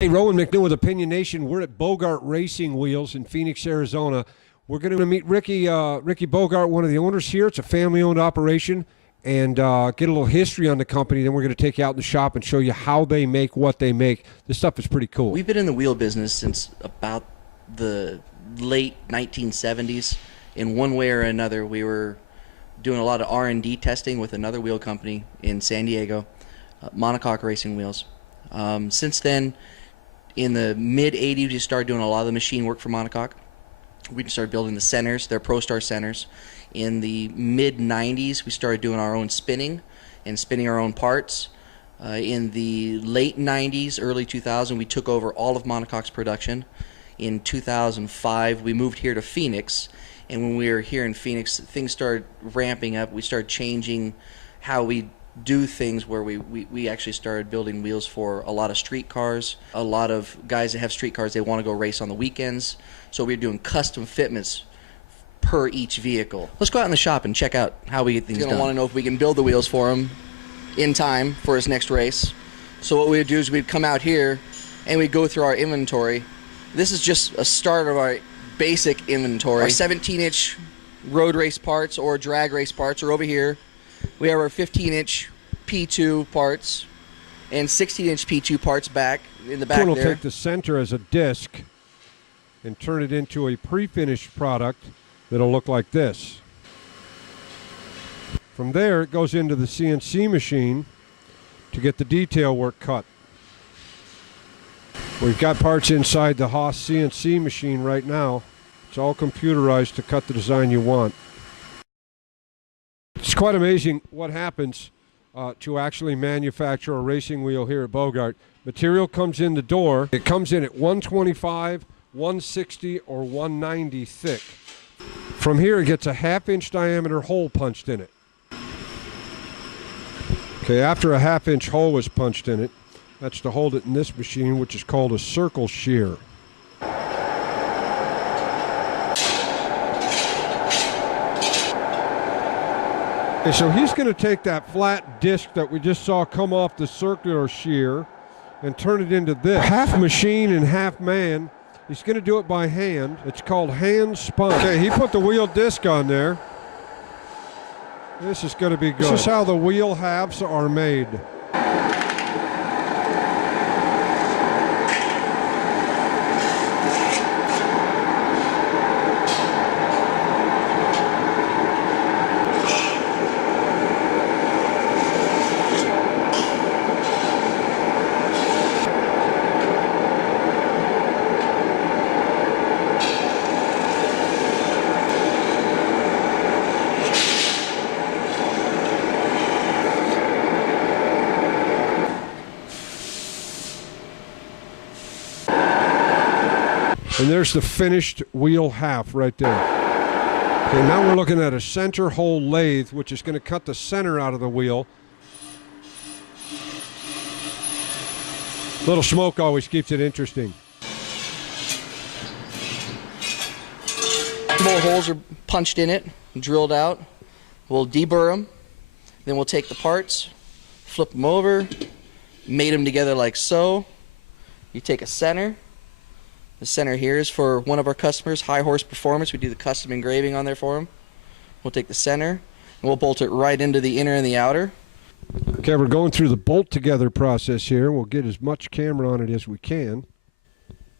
Hey, Rowan McNeil with Opinion Nation. We're at Bogart Racing Wheels in Phoenix, Arizona. We're going to meet Ricky Bogart, one of the owners here. It's a family-owned operation, and get a little history on the company. Then we're going to take you out in the shop and show you how they make what they make. This stuff is pretty cool. We've been in the wheel business since about the late 1970s. In one way or another, we were doing a lot of R&D testing with another wheel company in San Diego, MiniDoc Racing Wheels. Since then, in the mid-'80s, we started doing a lot of the machine work for MiniDoc. We started building the centers, their ProStar centers. In the mid-'90s, we started doing our own spinning and spinning our own parts. In the late '90s, early 2000, we took over all of MiniDoc's production. In 2005, we moved here to Phoenix, and when we were here in Phoenix, things started ramping up. We started changing how we do things, where we actually started building wheels for a lot of street cars. A lot of guys that have street cars, they want to go race on the weekends, so we're doing custom fitments per each vehicle. Let's go out in the shop and check out how we get things done. He's going to want to know if we can build the wheels for him in time for his next race. So what we'd do is we'd come out here and we'd go through our inventory. This is just a start of our basic inventory. Our 17-inch road race parts or drag race parts are over here. We have our 15-inch P2 parts and 16-inch P2 parts back in the back there. We'll take the center as a disc and turn it into a pre-finished product that'll look like this. From there, it goes into the CNC machine to get the detail work cut. We've got parts inside the Haas CNC machine right now. It's all computerized to cut the design you want. It's quite amazing what happens to actually manufacture a racing wheel here at Bogart. Material comes in the door. It comes in at 125, 160, or 190 thick. From here, it gets a half-inch diameter hole punched in it. Okay, after a half-inch hole was punched in it, that's to hold it in this machine, which is called a circle shear. Okay, so he's going to take that flat disc that we just saw come off the circular shear and turn it into this. Half machine and half man. He's going to do it by hand. It's called hand spun. Okay, he put the wheel disc on there. This is going to be good. This is how the wheel halves are made. And there's the finished wheel half right there. Okay, now we're looking at a center hole lathe, which is going to cut the center out of the wheel. Little smoke always keeps it interesting. More holes are punched in it, drilled out. We'll deburr them. Then we'll take the parts, flip them over, mate them together like so. You take a center. The center here is for one of our customers, High Horse Performance. We do the custom engraving on there for them. We'll take the center and we'll bolt it right into the inner and the outer. Okay, we're going through the bolt together process here. We'll get as much camera on it as we can.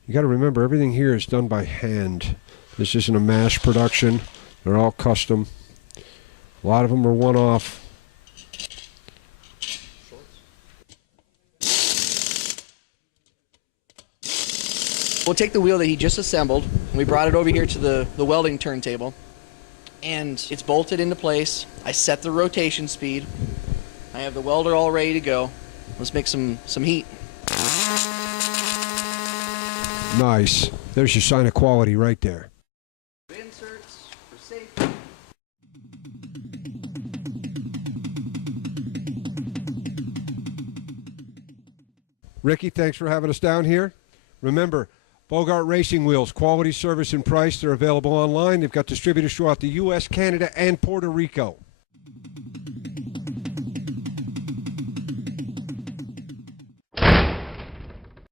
You got to remember, everything here is done by hand. This isn't a mass production. They're all custom. A lot of them are one-off. We'll take the wheel that he just assembled, and we brought it over here to the welding turntable, and it's bolted into place. I set the rotation speed. I have the welder all ready to go. Let's make some heat. Nice. There's your sign of quality right there. Inserts for safety. Ricky, thanks for having us down here. Remember, Bogart Racing Wheels, quality, service, and price. They're available online. They've got distributors throughout the U.S., Canada, and Puerto Rico.